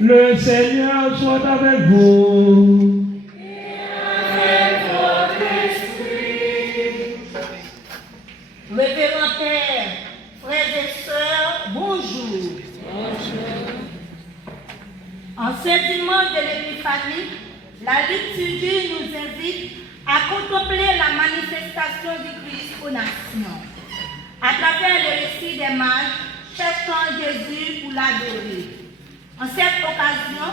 Le Seigneur soit avec vous. Et avec votre esprit. Révérend Père, frères et sœurs, bonjour. Bonjour. En ce dimanche de l'Épiphanie, la liturgie nous invite à contempler la manifestation du Christ aux nations. À travers le récit des mages, cherchant Jésus pour l'adorer. En cette occasion,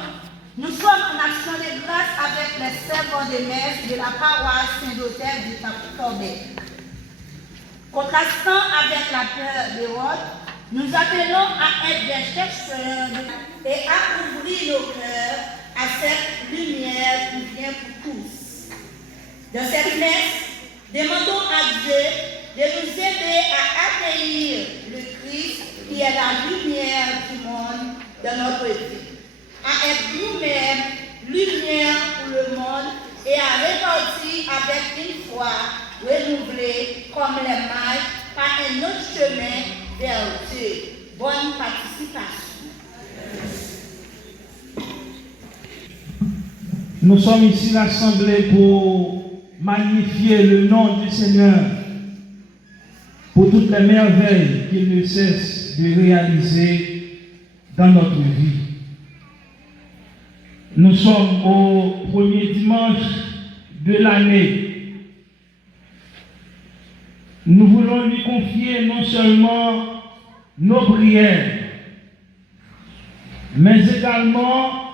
Nous sommes en action de grâce avec les servants de messe de la paroisse Saint-Dothaire du Cap-Corbet. Contrastant avec la peur d'Hérode, nous appelons à être des chercheurs et à ouvrir nos cœurs à cette lumière qui vient pour tous. Dans cette messe, demandons à Dieu de nous aider à accueillir le Christ qui est la lumière du monde dans notre vie, à être nous-mêmes lumière pour le monde et à répartir avec une foi renouvelée comme les mailles par un autre chemin vers Dieu. Bonne participation. Nous sommes ici rassemblés pour magnifier le nom du Seigneur, pour toutes les merveilles qu'il ne cesse de réaliser dans notre vie. Nous sommes au premier dimanche de l'année. Nous voulons lui confier non seulement nos prières, mais également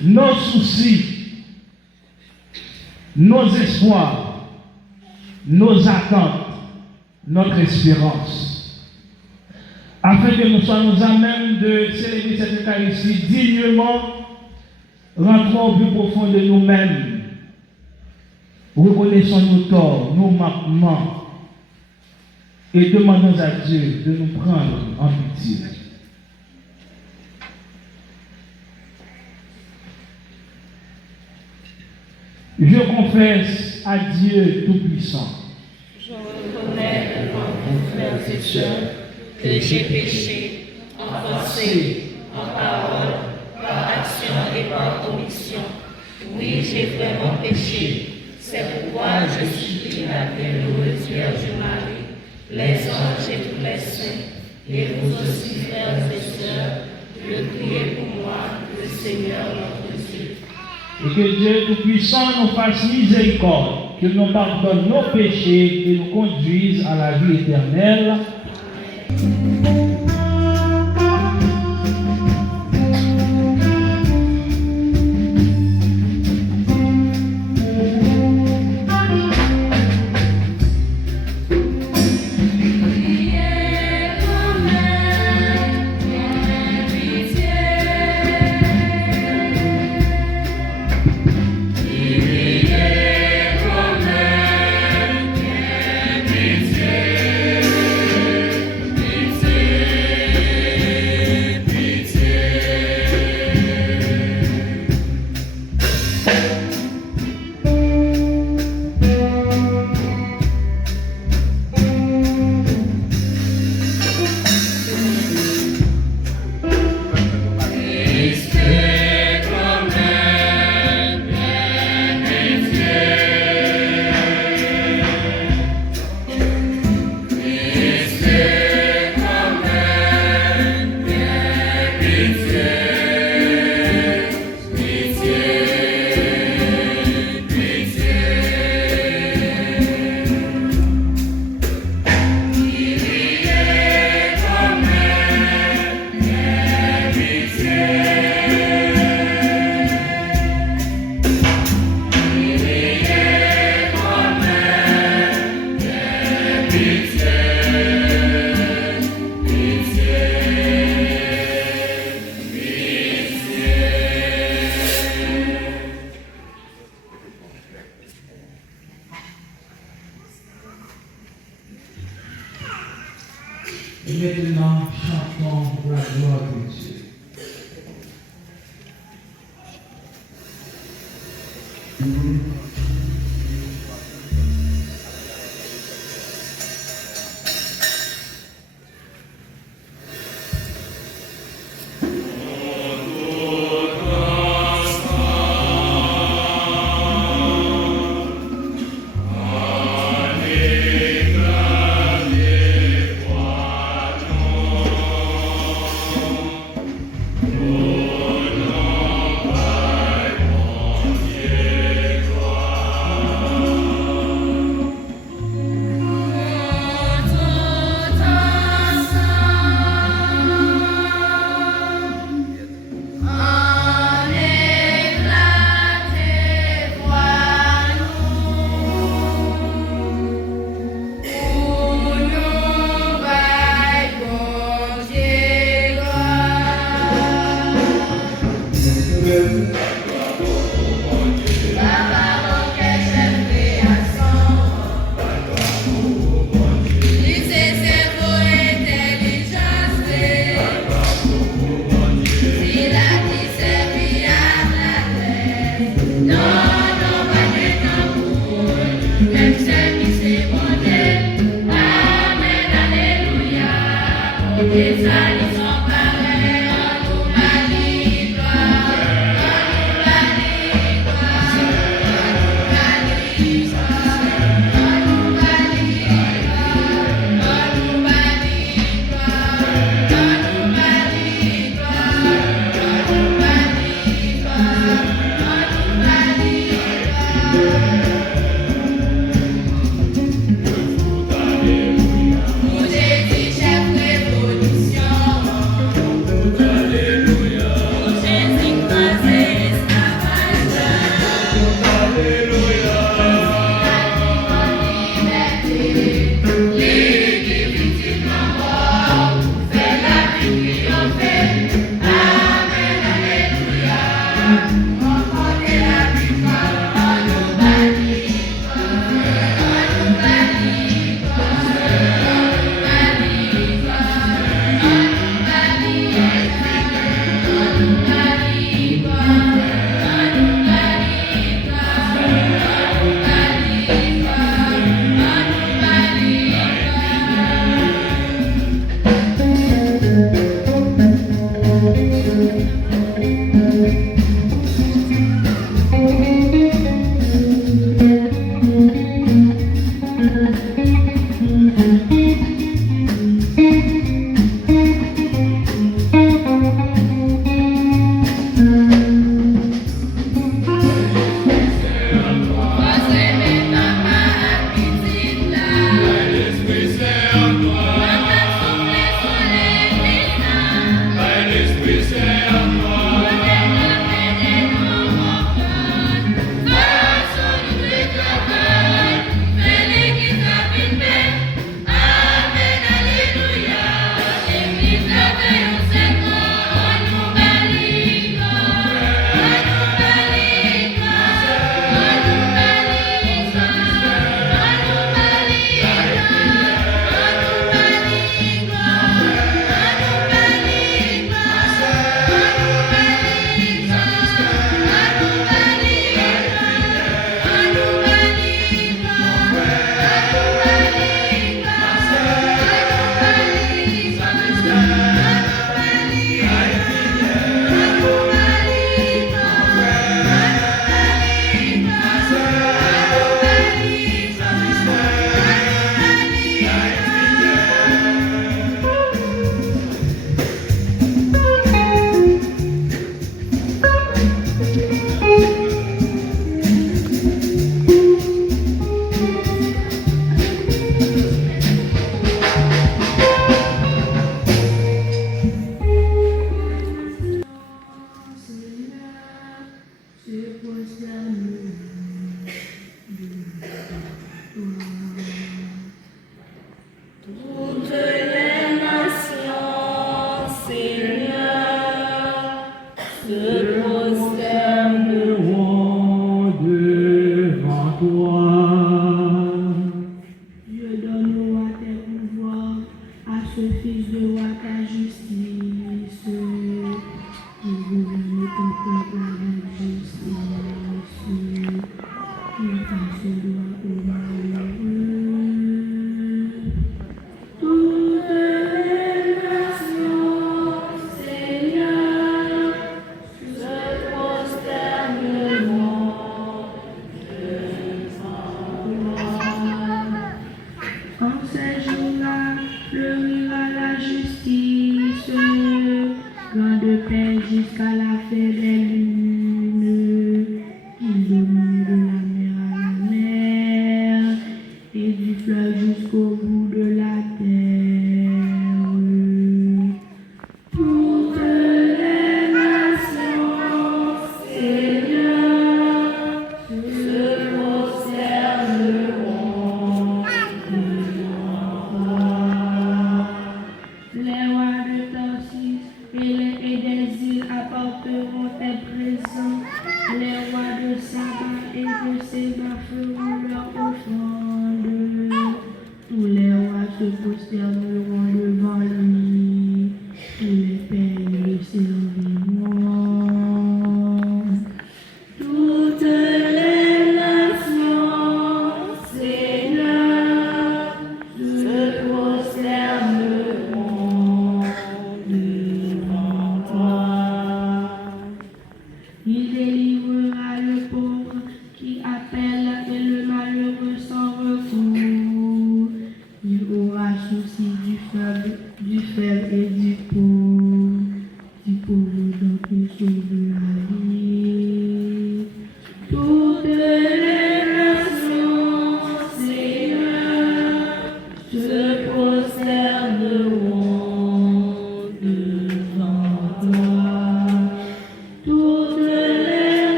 nos soucis, nos espoirs, nos attentes, notre espérance, afin que nous soyons à même de célébrer cette Eucharistie dignement. Rentrons au plus profond de nous-mêmes, reconnaissons nos torts, nos manquements, et demandons à Dieu de nous prendre en pitié. Je confesse à Dieu Tout-Puissant. Je reconnais devant vous, frères et sœurs, que j'ai péché en pensée, en parole, par action et par omission. Oui, j'ai vraiment péché. C'est pourquoi je supplie la bienheureuse Vierge Marie, les anges et tous les saints, et vous aussi, frères et sœurs, de prier pour moi, le Seigneur notre Dieu. Et que Dieu Tout-Puissant nous fasse miséricorde, qu'il nous pardonne nos péchés et nous conduise à la vie éternelle. Et maintenant, chantons la gloire de Dieu.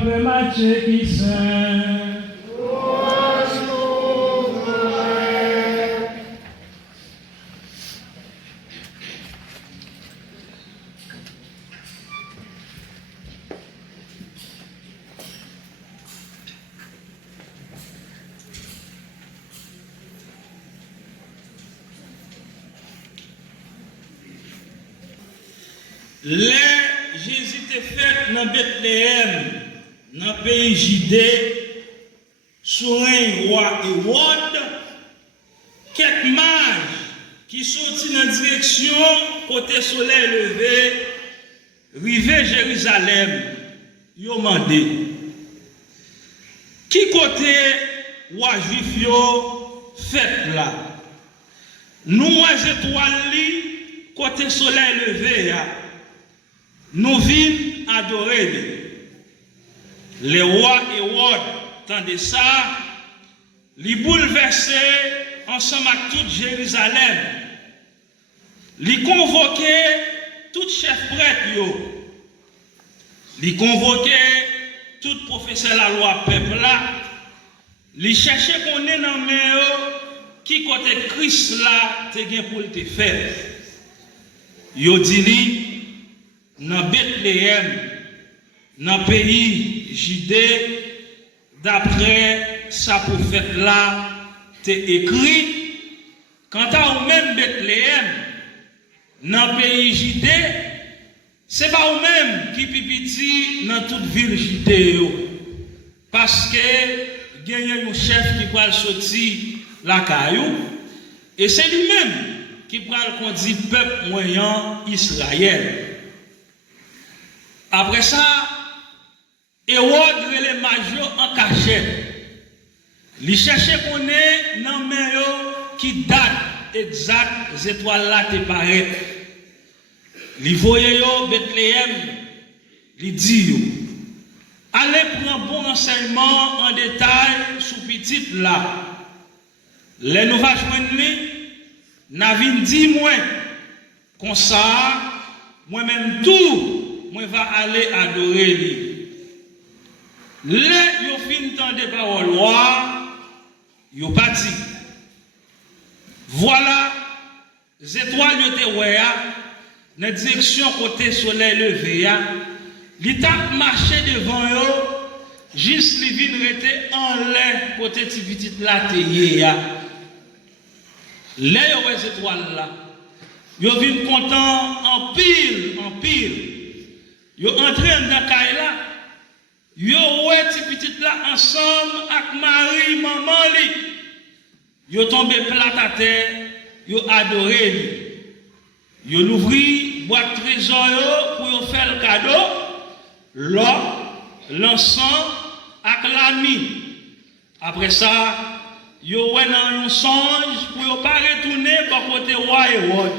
frère Mathieu qui saint. Les Jésus était fait dans Bethléem, dans le pays Judée, sous un roi Hérode, quelques mages qui sortent dans la direction côté soleil levé, rivé Jérusalem, ils ont demandé qui côté roi juif fait là. Nous, étoiles, côté soleil levé, nous vîmes adorer. Les rois Hérode, tandis ça, les bouleversés ensemble avec toute Jérusalem, les convoquer tout chef prêtre, les convoquer tout professeur la loi peuple là, les chercher qu'on est dans le qui côté Christ là, te gen pour te faire. Yo dit dans Bethléem, dans le pays Judée, d'après sa prophète là, t'es écrit, quant à vous-même Bethléem, dans le pays Judée, c'est pas vous-même qui pipiti dans toute ville Judée. Parce que il y a un chef qui va sortir la caillou, et c'est lui-même qui va conduire le peuple moyen Israël. Après ça, Hérode les majors en cachette. Il cherchait qu'on est dans le qui date exact des étoiles là te paraît. Il voyait Bethléem, il dit allez prendre bon enseignement en détail sous petit là. Les nous va joindre lui, n'avons dit moi comme ça, moi-même tout, moi va aller adorer lui. Les yo fin temps de parole yo parti. Voilà, les étoiles yo te wea, dans direction côté soleil levé ya, li t'a marché devant yo, juste li vin rete en l'air côté ti petit la te ya. Les yo les étoiles là, yo vin content en pile. Yo entré dans caille là. Yo ouais ti petite là ensemble avec Marie maman li. Yo tombé plat à terre, yo adoré li. Yo l'ouvri boîte trésor yo pour yo faire le cadeau, l'or, l'encens avec l'ami. Après ça, yo ouais dans un songe pour yo pas retourner par côté roi Hérode.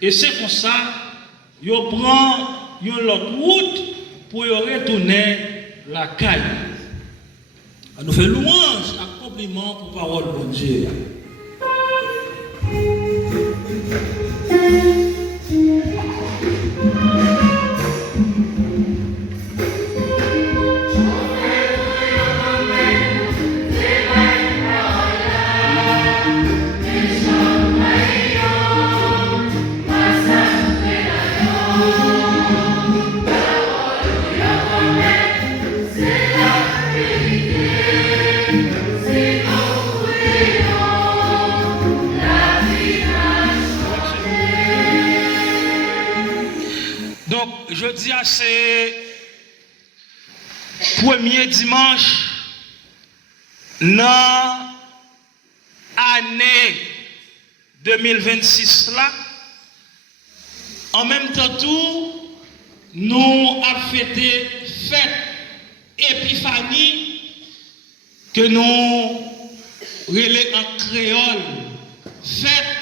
Et c'est comme ça yo prend une autre route pour y retourner la caille. On nous fait louange, accomplissement pour parole de Dieu. Jeudi, c'est premier dimanche dans l'année 2026 là. En même temps, tout, nous avons fêté fête Épiphanie que nous relais en créole. Fête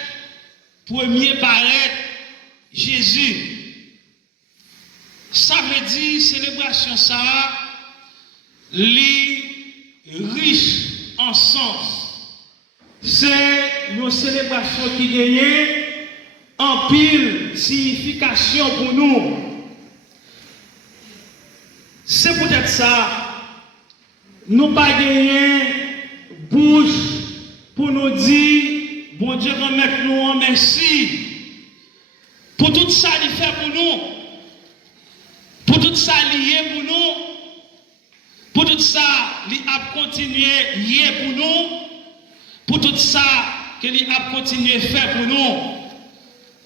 premier paraître Jésus. Ça veut dire célébration ça, les riches en sens. C'est une célébration qui gagne en pile signification pour nous. C'est peut-être ça, nous pas gagné bouche pour nous dire, bon Dieu, remettre nous en merci. Pour tout ça, il fait pour nous. Pour tout ça, il est pour nous. Pour tout ça, il a continué lié pour nous. Pour tout ça, qu'il a continué faire pour nous.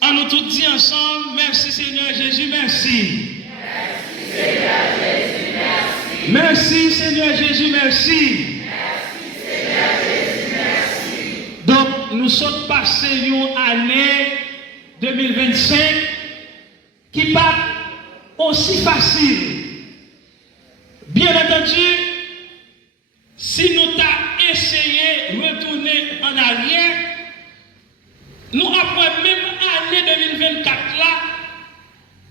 On nous tous dit ensemble, merci Seigneur Jésus, merci. Merci Seigneur Jésus, merci. Merci Seigneur Jésus, merci. Merci Seigneur Jésus, merci. Donc, nous sommes passés une année 2025 qui pas aussi facile. Bien entendu, si nous avons essayé de retourner en arrière, nous après même année 2024 là,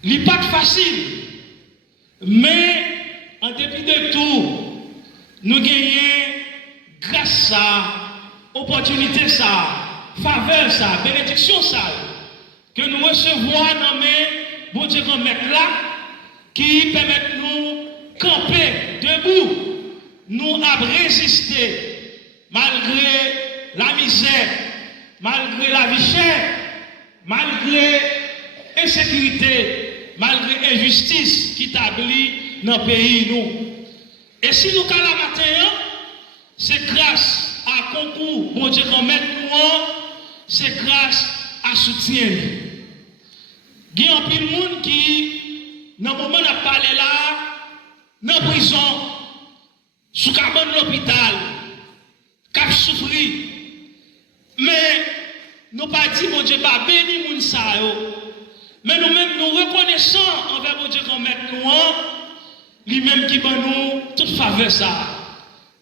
il n'est pas facile. Mais en dépit de tout, nous gagnons grâce à opportunité ça, faveur ça, bénédiction ça, que nous recevons dans mes bon Dieu comme maître là, qui permettent nous camper debout, nous à résister malgré la misère, malgré la vie chère, malgré insécurité, malgré injustice qui établit dans le pays nous. Et si nous sommes là matin, c'est grâce à concours, bon Dieu qu'on mette nous, c'est grâce à soutien. Il y a un peu de monde qui, dans le moment où on a parlé là, dans la prison, sous cabane de l'hôpital, qui a souffert. Mais nous pas dit, bon Dieu, pas béni moun sa yo. Mais nous-mêmes, nous reconnaissons envers bon Dieu qu'on mette nous, lui-même qui bat nous toute faveur ça,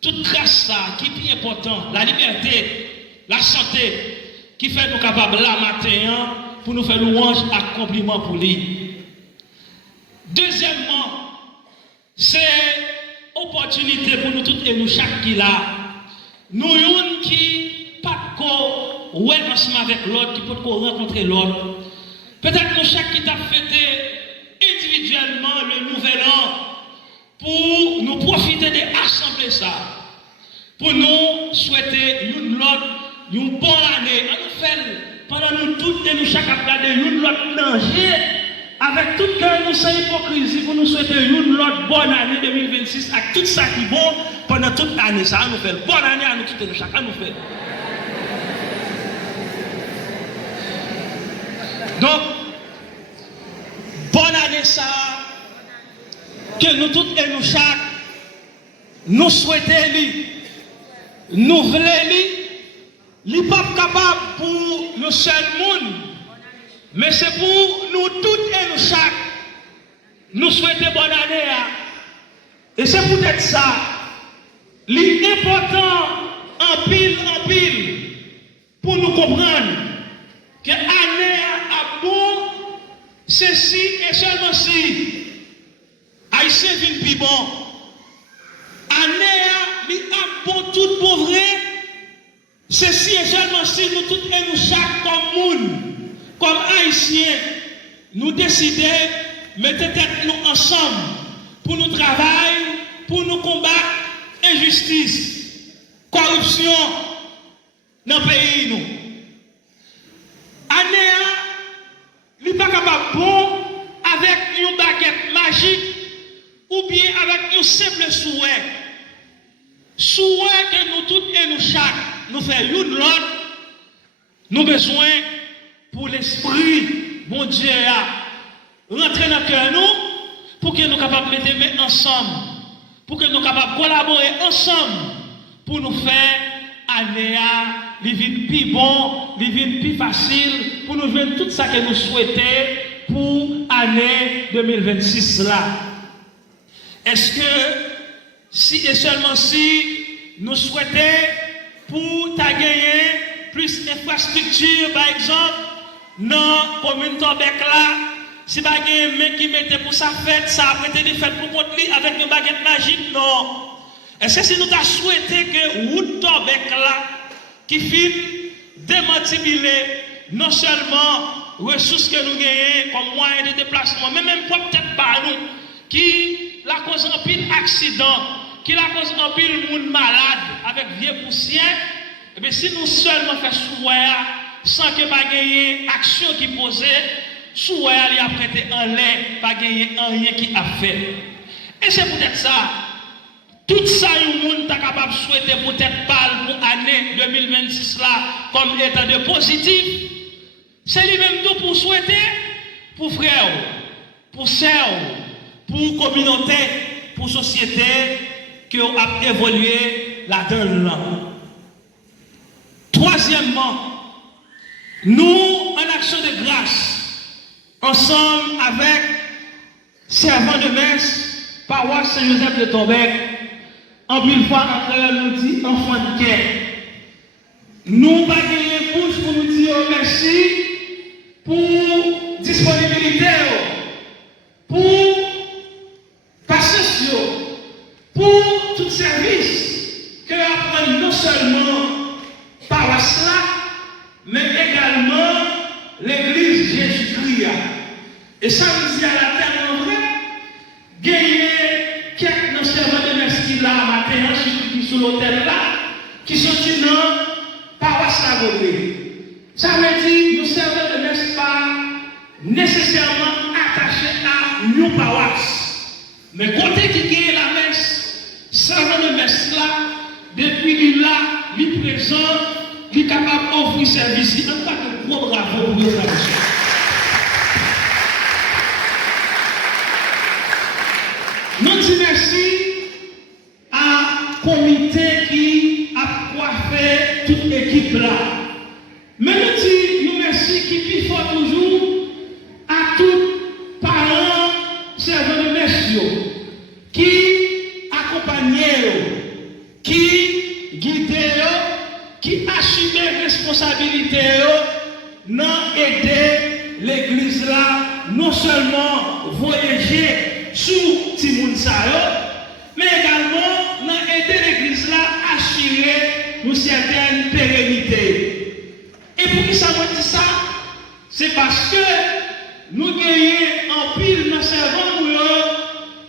toute grâce ça, qui est plus important, la liberté, la santé, qui fait nous capables là matin pour nous faire louange et compliment pour lui. Deuxièmement, c'est opportunité pour nous tous et nous chaque qui là. Nous yon qui pas qu'on ouais ensemble avec l'autre, qui peut rencontrer l'autre. Peut-être nous chaque qui t'a fêté individuellement le nouvel an pour nous profiter de l'assemblée ça. Pour nous souhaiter une bonne année. On nous fait pendant nous toutes et nous chaque à regarder une l'autre danger. Avec tout cœur, nous sommes hypocrisie pour nous souhaiter une bonne année 2026 avec tout ça qui est bon pendant toute l'année. Ça nous fait bonne année à nous toutes et nous chaque à nous fait. Donc, bonne année ça, que nous toutes et nous chaque, nous souhaitons, nous voulons, n'est pas capable pour le seul monde, mais c'est pour nous toutes et nous chaque, nous souhaitons bonne année. Et c'est peut-être ça, l'important en pile, pour nous comprendre que l'année a bon, ceci et seulement si Haïtien vient plus bon. Année a bon tout pour vrai. Ceci et seulement si nous tous et nous chaque comme monde, comme Haïtiens, nous décidons de mettre tête nous ensemble pour nous travailler, pour nous combattre injustice, corruption dans le pays nous. Année n'est pas capable bon avec une baguette magique ou bien avec un simple souhait. Souhait que nous tous et nous chaque nous faisons une l'autre, nous besoin pour l'esprit, bon Dieu, rentrer dans le cœur nous, pour que nous soyons capables de mettre les mains ensemble, pour que nous soyons capables de collaborer ensemble, pour nous faire année les vies plus bon, les vies plus facile, pour nous faire tout ça que nous souhaitons pour l'année 2026 là. Est-ce que si et seulement si nous souhaitons pour gagner plus d'infrastructures, par exemple, dans la commune Tobec là, si pas gagner mec qui mettait pour sa fête, ça a prêté des fêtes pour contre lui avec une baguette magique, non. Est-ce que si nous avons souhaité que route Tobec là, qui finit démantibuler non seulement ressources que nous gagnons comme moyen de déplacement, mais même peut-être pas nous, qui la cause en pile accident, qui la cause en pile monde malade avec vieux poussière, et bien si nous seulement faisons souhait sans que pas gagner action qui posait, souhait aller apprêter en l'air, pas gagner rien qui a fait. Et c'est peut-être ça. Tout ça, le monde est capable de souhaiter peut-être pas pour l'année 2026 là, comme étant de positif. C'est lui-même tout pour souhaiter, pour frères, pour sœurs, pour communauté, pour société, que vous avez évolué là-dedans. Troisièmement, nous, en action de grâce, ensemble avec servants de messe, paroisse Saint-Joseph de Tobec, en plus fois entre nous dit enfant de cœur. Nous pas gagner bouche pour nous dire merci pour disponibilité, pour patience, pour tout service que apprend non seulement paroisse là, mais également l'église Jésus-Christ. Et ça nous dit à la terre en vrai, gagner quelques servants de messe qui là matin, qui sur l'hôtel là, qui sont dans paroisse la côté. Ça veut dire nous servons de messe pas nécessairement attachés à nos paroisses. Mais côté qui gagne la messe, servant de messe là, depuis lui là, lui présent, lui capable d'offrir service. En tant que gros bravo pour nous. Nous disons merci à comité qui a coiffé toute l'équipe là. Mais nous disons merci qui plus fort toujours à tous parents servants de messe qui accompagnent, qui guident, qui assument les responsabilités dans aider l'église là, non seulement voyager sous Timoun Sayo, mais également dans aider l'église là à assurer une certaine pérennité. Et pour qui ça me dit ça? C'est parce que nous gagnons en pile dans servants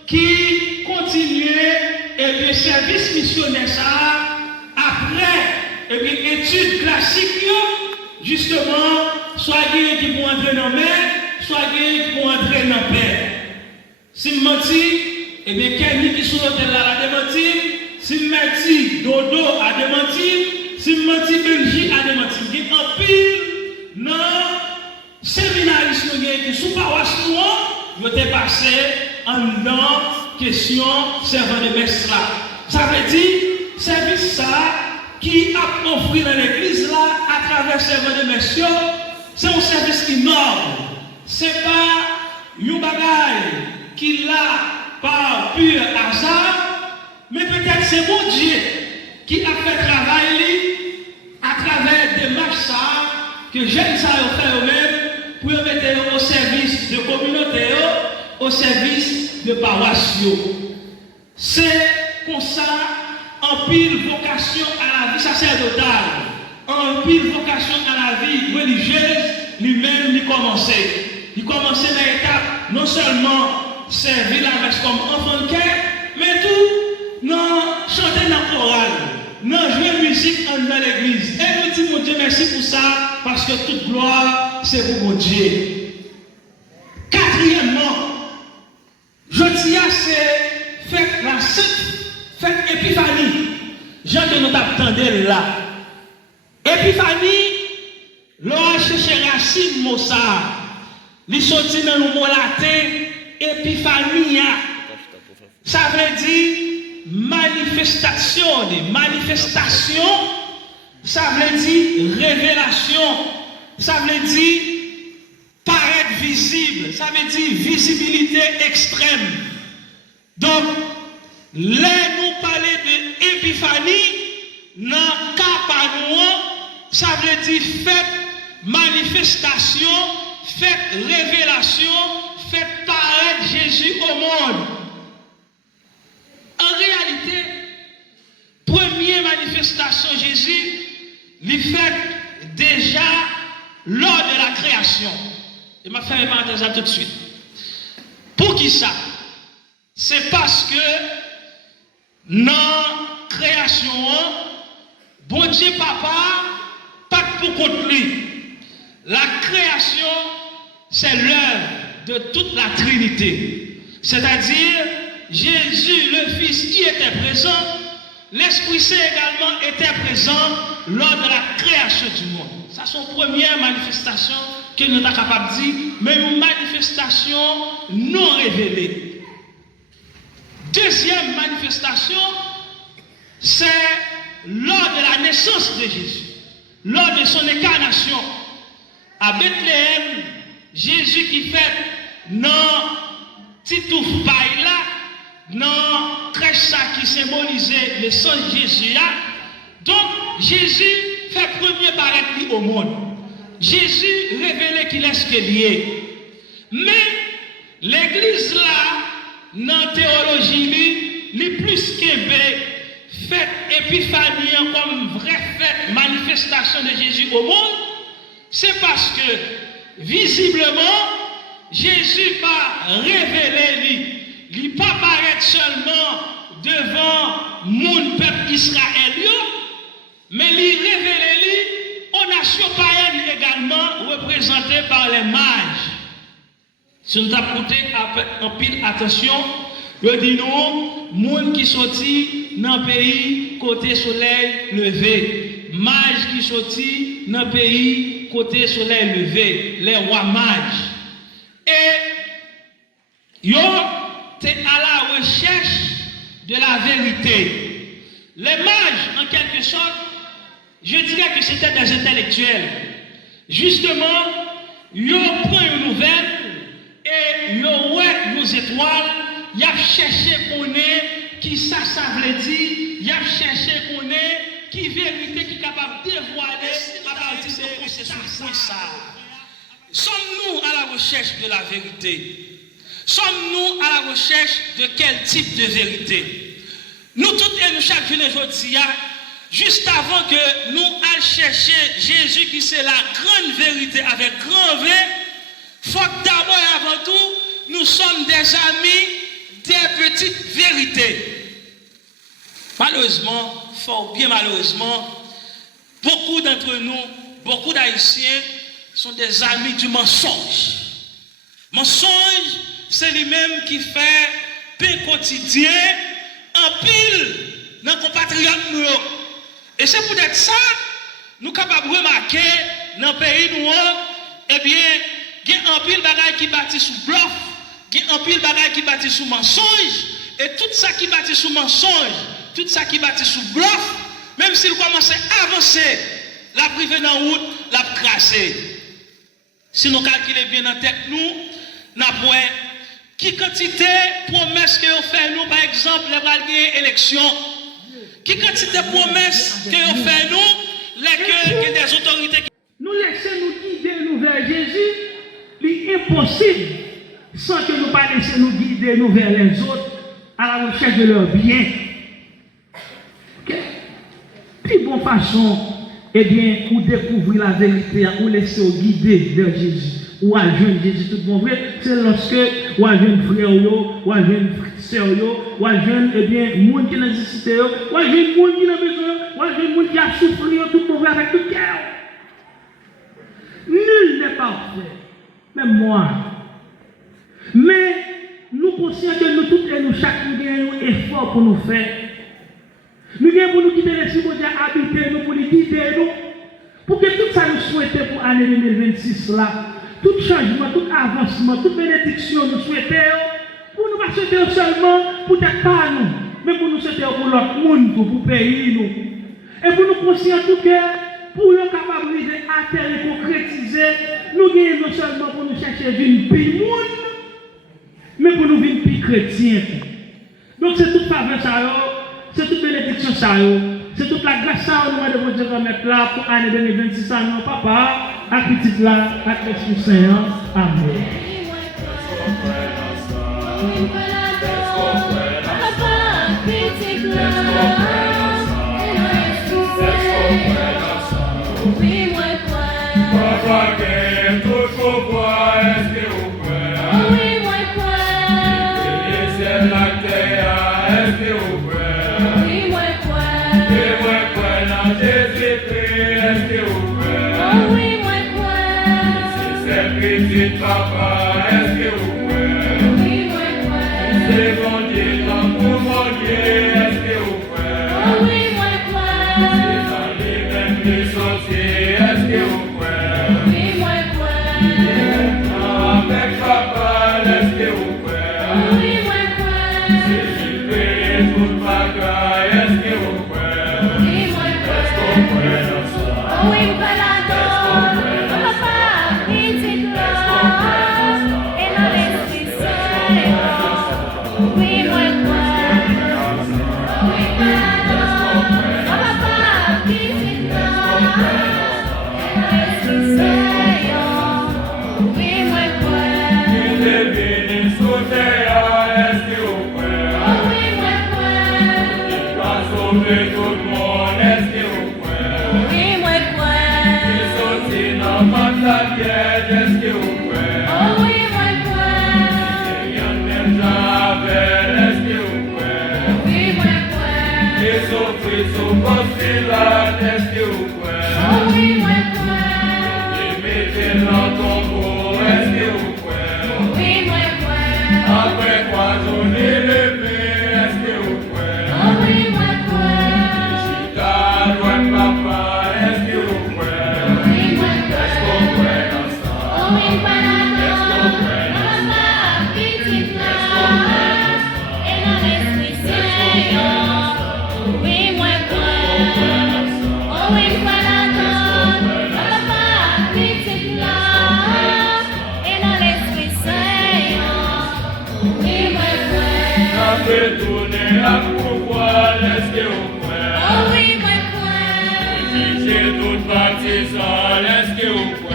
qui continuent et bien service missionnaire ça après et bien études classiques justement soit qui vont entrer dans la mer, soit qui vont entrer dans la paix. Si je menti, eh bien, quelqu'un qui sont l'hôtel là a démenti. Si je menti, Dodo a démenti. Si je menti, Benji a démenti. Il y a un pile, non, séminaristes qui sont paroisse noire, ils ont passé en dedans question servant de messe là. Ça veut dire, service ça qui a offert dans l'église là, à travers servant de messe, c'est un service qui noble. Ce n'est pas un bagage qui l'a par pur hasard, mais peut-être c'est mon Dieu qui a fait travailler à travers des marches que j'aime ça faire eux-mêmes pour mettre au service de communauté, au service de paroisse. C'est comme ça, en pile vocation à la vie sacerdotale, en pile vocation à la vie religieuse, lui-même il commençait. Il commençait dans l'étape non seulement servir la messe comme enfant de cœur, mais tout, non, chanter dans la chorale, non, jouer musique dans l'église. Et nous disons, mon Dieu, merci pour ça, parce que toute gloire, c'est pour mon Dieu. Quatrièmement, je dis à c'est fête la fête Épiphanie. Jean que nous t'attendons là. Épiphanie, l'on cherche racine Mossa. Les sorti dans le mot latin, Épiphania. Ça veut dire manifestation. Manifestation, ça veut dire révélation. Ça veut dire paraître visible. Ça veut dire visibilité extrême. Donc, là, nous parlons de Épiphanie, dans le cas ça veut dire fête manifestation, fête révélation, fête paraître Jésus au monde. En réalité, première manifestation Jésus, il fait déjà lors de la création. Je vais faire une parenthèse tout de suite. Pour qui ça? c'est parce que dans la création, bon Dieu papa, pas pour contre lui. La création, c'est l'œuvre de toute la Trinité. C'est-à-dire, Jésus, le Fils, y était présent, l'Esprit Saint également était présent lors de la création du monde. Ça, c'est une première manifestation que nous sommes capables de dire, mais une manifestation non révélée. Deuxième manifestation, c'est lors de la naissance de Jésus, lors de son incarnation. À Bethléem, Jésus qui fait dans Titouf Païla, dans crèche qui symbolisait le sang de Jésus. Donc, Jésus fait premier paraître au monde. Jésus révélait qu'il est ce qu'il est. Mais l'église là, dans la théologie, les plus qu'un fête épiphanie comme vraie fête, manifestation de Jésus au monde, c'est parce que visiblement, Jésus pas révélé, il ne pas paraître seulement devant mon peuple Israël, mais il révélé aux nations païennes également représentées par les mages. Si nous avons écouté en pile attention, je dis nous, monde qui sortit dans le pays côté soleil levé, mages qui sortit dans le pays côté soleil levé, les rois mages. Et yo t'es à la recherche de la vérité. Les mages, en quelque sorte, je dirais que c'était des intellectuels. Justement, yo prend une nouvelle et yo ouais nos étoiles, y a cherché qu'on est qui ça veut dire, y a cherché qu'on est qui vérité qui est capable de dévoiler à partir de processus ça. Sommes-nous à la recherche de la vérité? Sommes-nous à la recherche de quel type de vérité? Nous toutes et nous chaque jour aujourd'hui, juste avant que nous allions chercher Jésus qui c'est la grande vérité avec grand V, faut que d'abord et avant tout, nous sommes des amis des petites vérités. Malheureusement, fort bien malheureusement, beaucoup d'entre nous, beaucoup d'Haïtiens sont des amis du mensonge. Mensonge, c'est lui-même qui fait pain quotidien en pile dans nos compatriotes. Et c'est peut-être ça, nous sommes capables de remarquer dans le pays noir, eh bien, il y a un pile de bagaille qui bâtit sous bluff, il y a un pile de bagaille qui bâtit sous mensonge, et tout ça qui bâtit sous mensonge, tout ça qui bâtit sous bluff, même s'il commence à avancer, la privé dans la route, la crasser. Si nous calculons bien dans la tête, nous avons qui quantité de promesses que vous faites nous, par exemple, les élections. Qui quantité de promesses que vous faites nous, les des autorités. Nous laissons nous guider nous vers Jésus, c'est impossible sans que nous ne laissions nous guider nous vers les autres à la recherche de leur bien. Puis bonne façon, eh bien, pour découvrir la vérité, ou laisser vous guider vers Jésus. Ou à jeune Jésus tout bon vrai, c'est lorsque ou à jeune frère ou à jeune sœur ou à jeune eh bien monde qui nécessité ou à jeune monde qui n'a besoin ou à jeune monde qui a souffert tout bon vrai avec tout cœur. Nul n'est parfait, même moi. Mais nous conscients que nous tous et nous chaque nous avons un effort pour nous faire. Nous avons pour nous quitter les cimetières habiter nous pour nous guider nous pour que tout ça nous souhaitons pour l'année 2026 là. Tout changement, tout avancement, toute bénédiction, nous souhaitons, pour nous pas souhaiter seulement pour être pas nous, mais pour nous souhaiter pour l'autre monde, pour le pays, nous. Et pour nous conscients tout que, pour nous capables à terre et concrétiser, nous gagnons non seulement pour nous chercher une pays monde, mais pour nous vivre plus chrétien. Donc c'est toute faveur ça, c'est toute bénédiction ça, c'est toute la grâce ça, nous devons Dieu remettre là pour l'année 2026, non papa. À petit là, à l'Esprit Saint. Amen. Oui, moi, quoi. petit papa, est-ce que vous pouvez? C'est bon Dieu, pour mon Dieu, est-ce que vous pouvez? C'est dans les mêmes qui sont est-ce que vous pouvez? Avec papa, est-ce que vous pouvez? C'est j'ai payé toute ma gaille, est-ce que vous pouvez? Est-ce qu'on peut dans ça? Tout le monde, est-ce que vous pouvez? Qui sortit dans ma tête, est-ce que vous pouvez? Qui y'en Javel, est-ce que vous pouvez? Qui souffrit sous postulate, est-ce que vous pouvez? Qui mettez dans ton beau, est-ce que vous pouvez? Après quoi, journée levée, est-ce que vous pouvez? Papa, est-ce que vous pouvez? Est-ce qu'on peut dans ça? Est-ce qu'on peut dans ça? Est-ce qu'on peut dans ça? Après tourner à pourquoi, est-ce que vous pouvez? J'ai toute partie seule, est-ce que vous pouvez?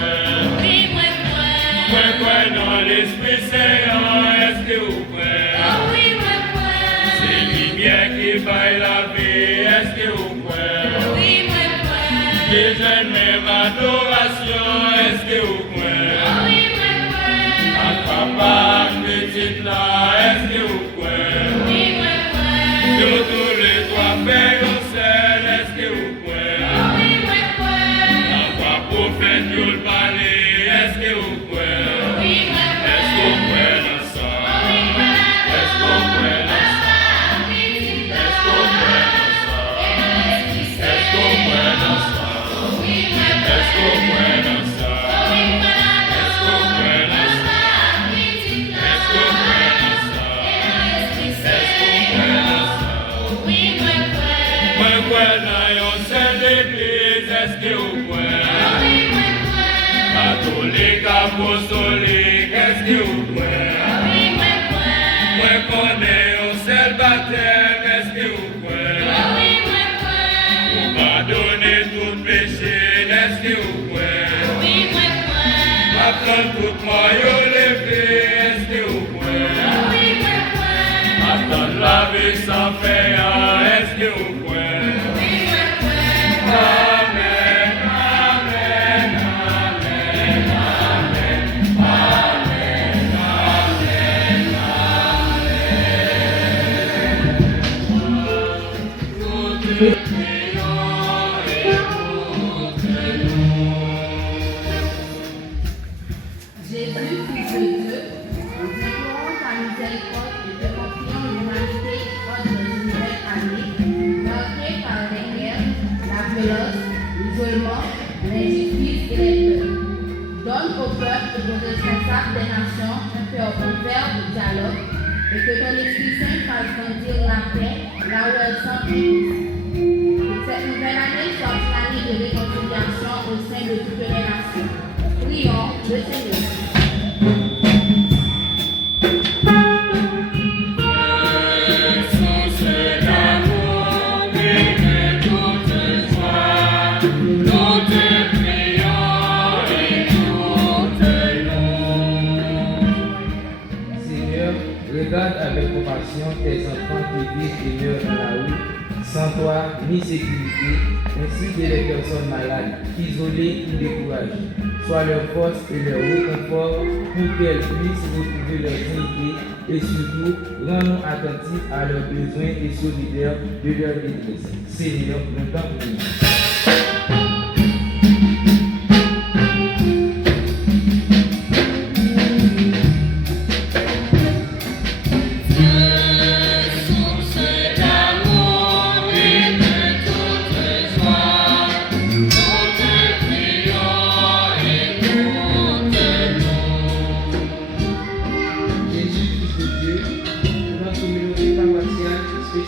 Moi, dans l'Esprit Saint, est-ce que vous pouvez? C'est lumière qui baille la vie, est-ce que vous pouvez? Que j'aime même adoration, est-ce que vous pouvez? À papa, petite là, est-ce que vous pouvez? Sur tous les toits, père au ciel, est-ce que vous pouvez? Prophète, vous le parlez, est-ce que vous pouvez? Est-ce qu'on peut dans ça? Est-ce qu'on peut dans ça? Est-ce qu'on peut dans ça? Est-ce qu'on peut dans ça? Est-ce qu'on peut dans ça? Est-ce qu'on peut dans ça? Est-ce qu'on peut dans ça? Est-ce qu'on peut dans ça? Moi, dans une seule église, est-ce que vous pouvez? Catholique, apostolique, est-ce que vous pouvez? Moi connais au seul baptême, est-ce que vous pouvez? Vous pardonnez tout péché, est-ce que vous pouvez? Maintenant tout moyen levé, est-ce que vous pouvez? Maintenant la vie sans faire, est-ce que vous pouvez? Amen, amen, amen, amen, amen, amen, amen. Nous te prions, écoute-nous. Jésus, Fils de Dieu, nous implorons ta miséricorde et te confions l'humanité hors de nouvelle année, marquée par les guerres, la violence, l'isolement, l'injustice et les peurs. Donne au peuple et aux responsables des nations un cœur ouvert de dialogue et que ton Esprit Saint fasse grandir la paix là où elle semble épouse. Que cette nouvelle année soit une année de réconciliation au sein de toutes les nations. Prions le Seigneur. Regarde avec compassion tes enfants qui vivent et meurent dans la rue, sans toi ni sécurité, ainsi que les personnes malades, isolées ou découragées. Sois leur force et leur réconfort pour qu'elles puissent retrouver leur dignité et surtout rends-nous attentifs à leurs besoins et solidaires de leur détresse. Seigneur, nous t'en prions.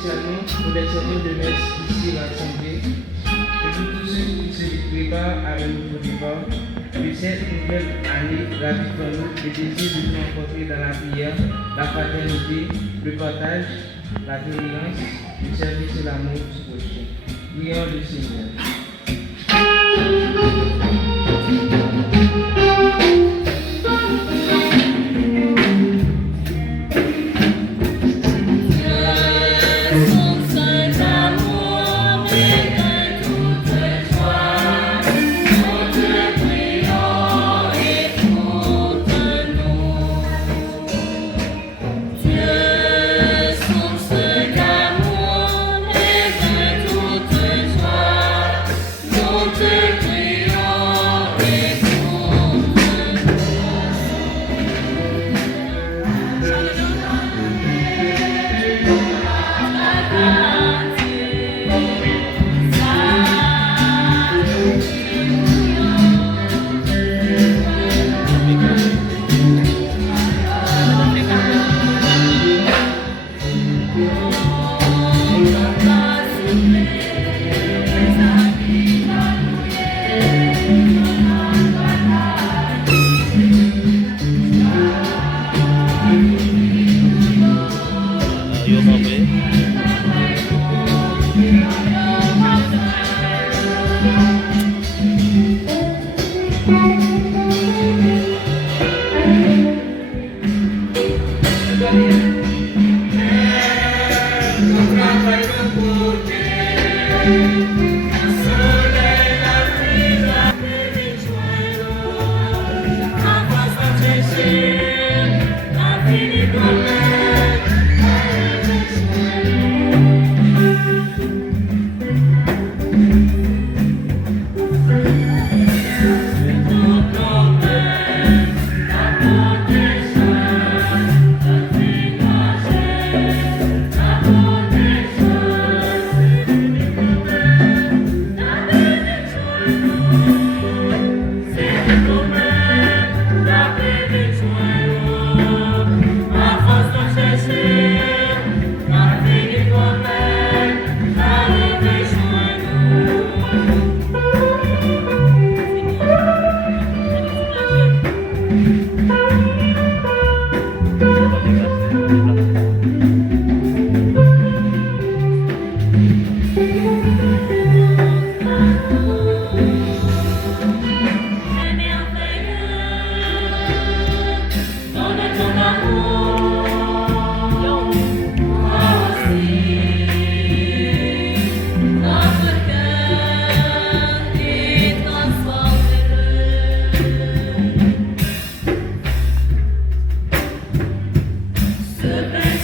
spécialement pour les sœurs de messe ici rassemblées et pour tous ceux qui se préparent à un nouveau départ. Que cette nouvelle année ravive en nous le désir de nous rencontrer dans la prière, la fraternité, le partage, la tolérance, le service et l'amour du prochain. Prions le Seigneur.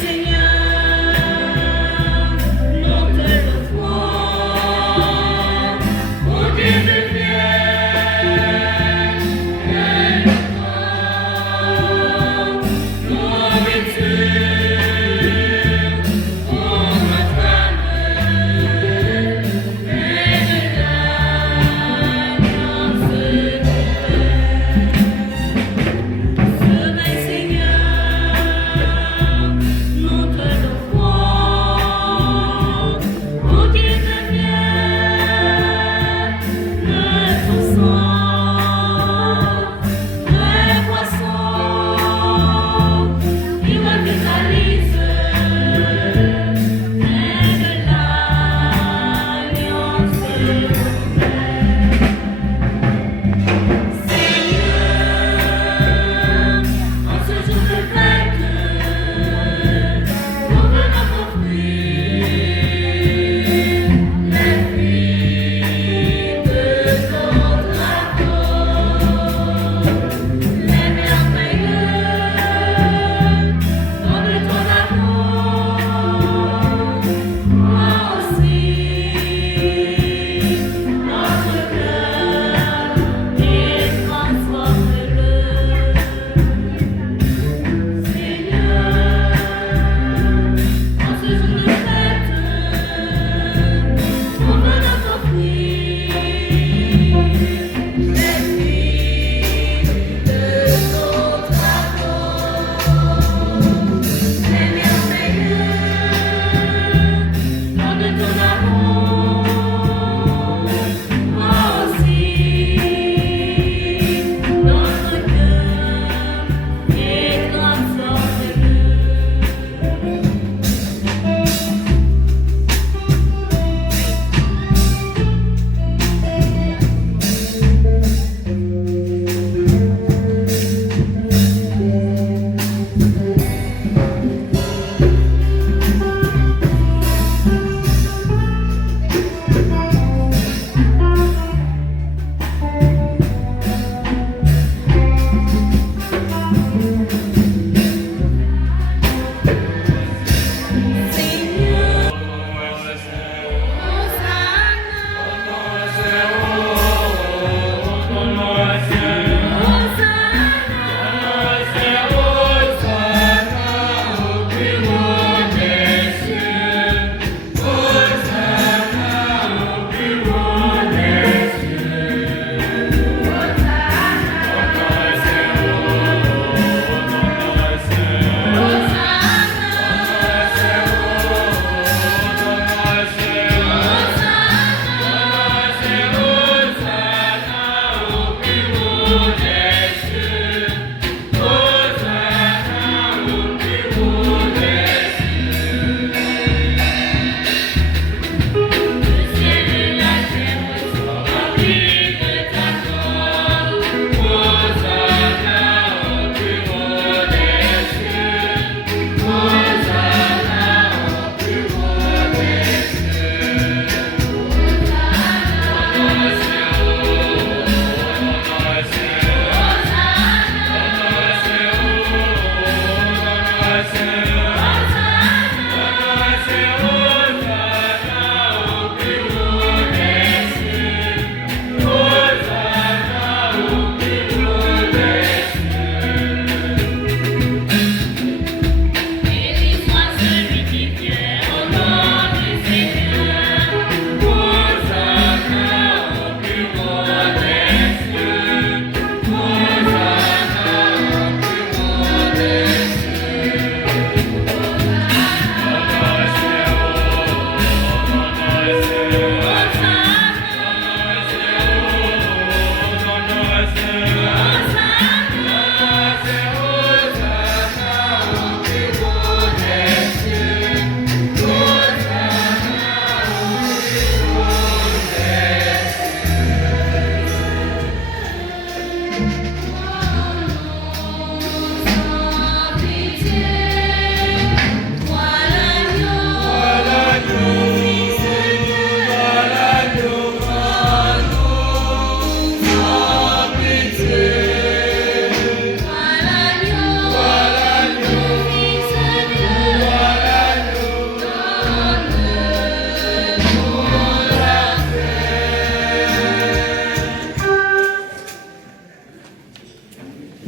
Seigneur, nous te louons.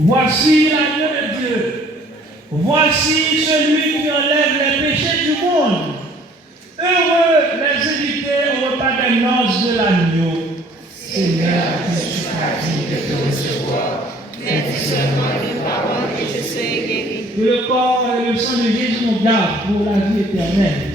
Voici l'agneau de Dieu. Voici celui qui enlève les péchés du monde. Heureux les invités au repas des noces de l'agneau. Seigneur, je suis fatigué de te recevoir, mais dis seulement une parole et je serai guéri. Que le corps et le sang de Jésus nous gardent pour la vie éternelle.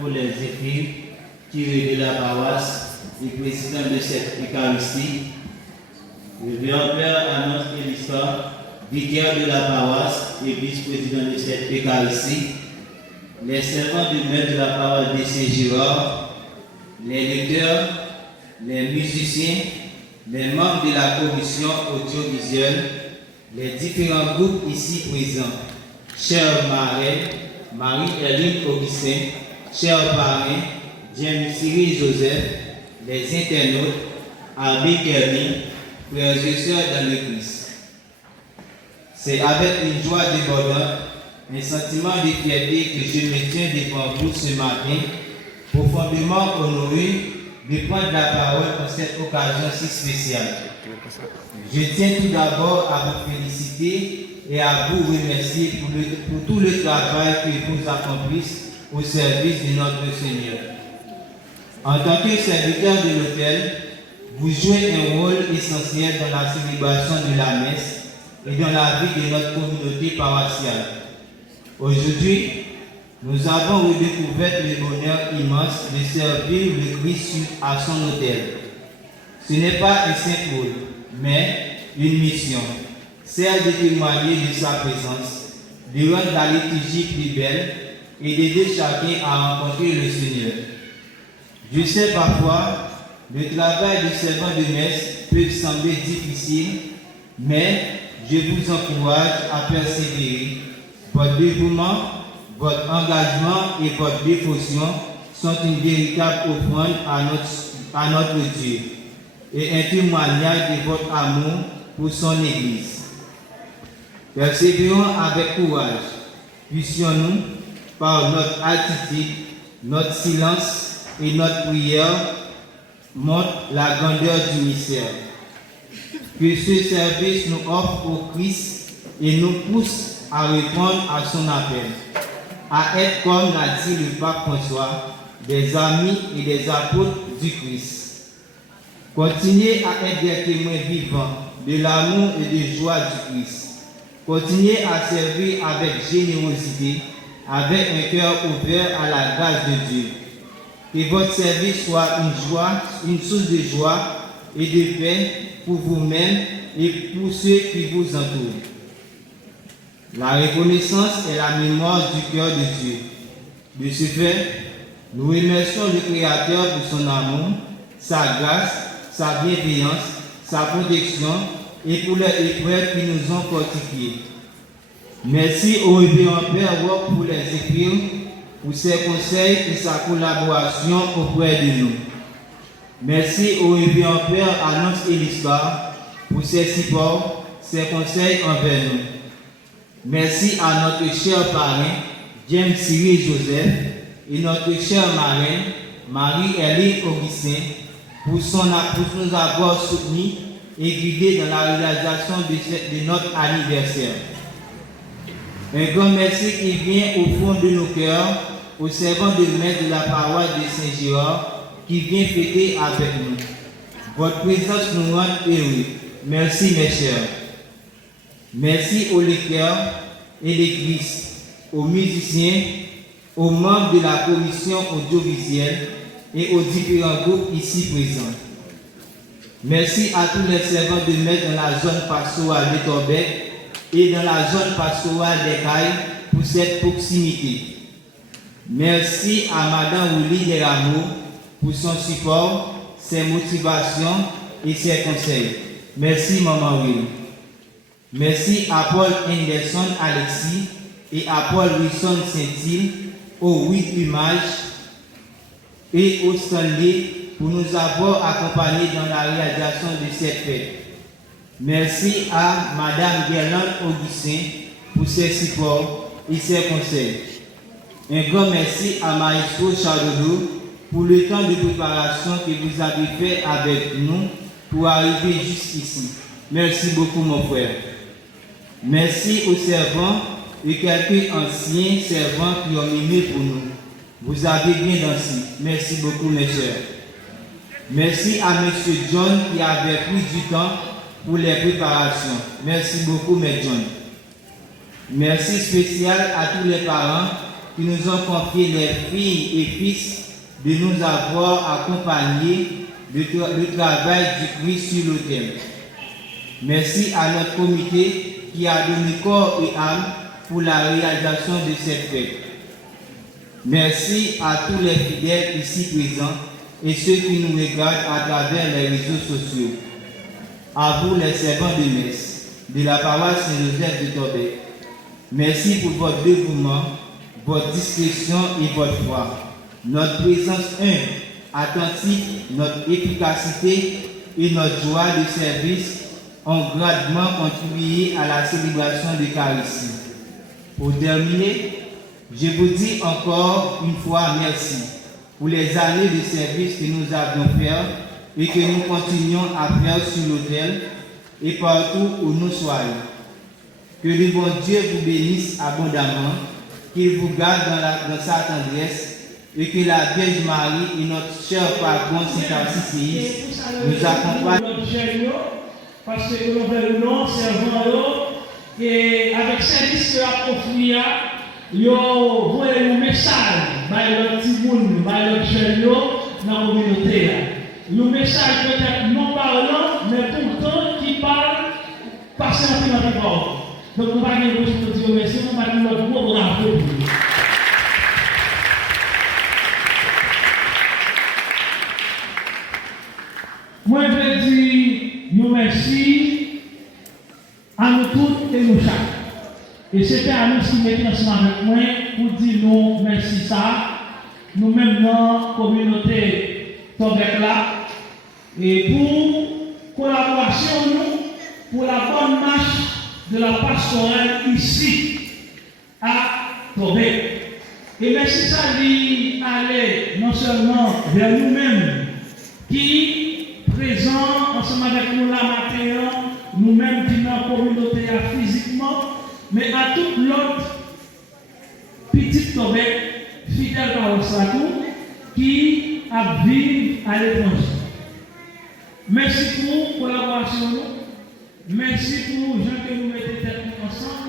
Pour les écrits tirés de la paroisse du président de cette Eucharistie, le Révérend Père annonce l'histoire, vicaire de la paroisse et vice-président de cette Eucharistie, les servants du maître de la paroisse de Saint-Girard, les lecteurs, les musiciens, les membres de la commission audiovisuelle, les différents groupes ici présents, chers marraines, Marie-Hélène Augustin, chers parrains, James Cyril Joseph, les internautes, Abbé Kerny, frères et sœurs dans l'Église. C'est avec une joie débordante, un sentiment de fierté que je me tiens devant vous ce matin, profondément honoré de prendre la parole pour cette occasion si spéciale. Je tiens tout d'abord à vous féliciter et à vous remercier pour tout le travail que vous accomplissez au service de notre Seigneur. En tant que serviteur de l'autel, vous jouez un rôle essentiel dans la célébration de la messe et dans la vie de notre communauté paroissiale. Aujourd'hui, nous avons redécouvert le bonheur immense de servir le Christ à son autel. Ce n'est pas un simple rôle, mais une mission, celle de témoigner de sa présence, de rendre la liturgie plus belle et d'aider chacun à rencontrer le Seigneur. Je sais parfois, le travail de servant de messe peut sembler difficile, mais je vous encourage à persévérer. Votre dévouement, votre engagement et votre dévotion sont une véritable offrande à notre Dieu et un témoignage de votre amour pour son Église. Persévérons avec courage. Puissions-nous, par notre attitude, notre silence et notre prière, montre la grandeur du mystère. Que ce service nous offre au Christ et nous pousse à répondre à son appel, à être, comme l'a dit le pape François, des amis et des apôtres du Christ. Continuez à être des témoins vivants de l'amour et de joie du Christ. Continuez à servir avec générosité, avec un cœur ouvert à la grâce de Dieu. Que votre service soit une source de joie et de paix pour vous-même et pour ceux qui vous entourent. La reconnaissance est la mémoire du cœur de Dieu. De ce fait, nous remercions le Créateur pour son amour, sa grâce, sa bienveillance, sa protection et pour les épreuves qui nous ont fortifiés. Merci au Révérend Père Roch pour les écrire, pour ses conseils et sa collaboration auprès de nous. Merci au Révérend Père Annonce Elisbar pour ses supports, ses conseils envers nous. Merci à notre cher parrain, James Cyril Joseph, et notre chère marraine, Marie-Hélène Augustin, pour nous avoir soutenus et guidés dans la réalisation de notre anniversaire. Un grand merci qui vient au fond de nos cœurs, aux servants de maître de la paroisse de Saint-Girard, qui vient fêter avec nous. Votre présence nous rend heureux. Merci mes chers. Merci aux lecteurs et l'église, aux musiciens, aux membres de la commission audiovisuelle et aux différents groupes ici présents. Merci à tous les servants de maître dans la zone pastorale de Torbec et dans la zone pastorale des Cailles pour cette proximité. Merci à Madame Willy Derameau pour son support, ses motivations et ses conseils. Merci Maman Willy. Merci à Paul Anderson Alexis et à Paul Wilson Saint-Île, au 8 Humage et au Stanley pour nous avoir accompagnés dans la réalisation de cette fête. Merci à Madame Guerlain Augustin pour ses supports et ses conseils. Un grand merci à Maestro Charlodo pour le temps de préparation que vous avez fait avec nous pour arriver jusqu'ici. Merci beaucoup mon frère. Merci aux servants et quelques anciens servants qui ont mimé pour nous. Vous avez bien dansé. Merci beaucoup mes soeurs. Merci à M. John qui avait pris du temps pour les préparations. Merci beaucoup mes John. Merci spécial à tous les parents qui nous ont confié les filles et fils de nous avoir accompagnés le travail du Christ sur l'autel. Merci à notre comité qui a donné corps et âme pour la réalisation de cette fête. Merci à tous les fidèles ici présents et ceux qui nous regardent à travers les réseaux sociaux. À vous les servants de messe de la paroisse Saint-Joseph de Torbec. Merci pour votre dévouement, votre discrétion et votre foi. Notre présence attentive, notre efficacité et notre joie de service ont grandement contribué à la célébration de l'Eucharistie. Pour terminer, je vous dis encore une fois merci pour les années de service que nous avons fait et que nous continuons à faire sur l'autel et partout où nous soyons. Que le bon Dieu vous bénisse abondamment, qu'il vous garde dans sa tendresse et que la Vierge Marie et notre cher patron Saint-Tarcisse nous accompagnent. Parce que nous venons servant et avec service que a offert, yo voyez un message par le petit monde, par le jeune dans la communauté. Le message peut-être non parlant, mais pourtant qui parle passer un peu dans la parole. Donc nous allons vous dire merci, nous allons notre gros bravo. Moi je veux dire nous merci à nous tous et nous chaque. Et c'était à nous qui mettons ensemble avec moi pour dire nous merci ça. Nous-mêmes dans la communauté Torbec là. Et pour collaboration nous, pour la bonne marche de la pastorale ici à Torbec. Et merci ça d'y aller non seulement vers nous-mêmes qui présents ensemble avec nous là matin, nous-mêmes qui dans la communauté physiquement, mais à toute l'autre petite Torbec fidèle par tout qui a vécu à l'étranger. Merci pour la collaboration, merci pour les gens que nous mettons ensemble.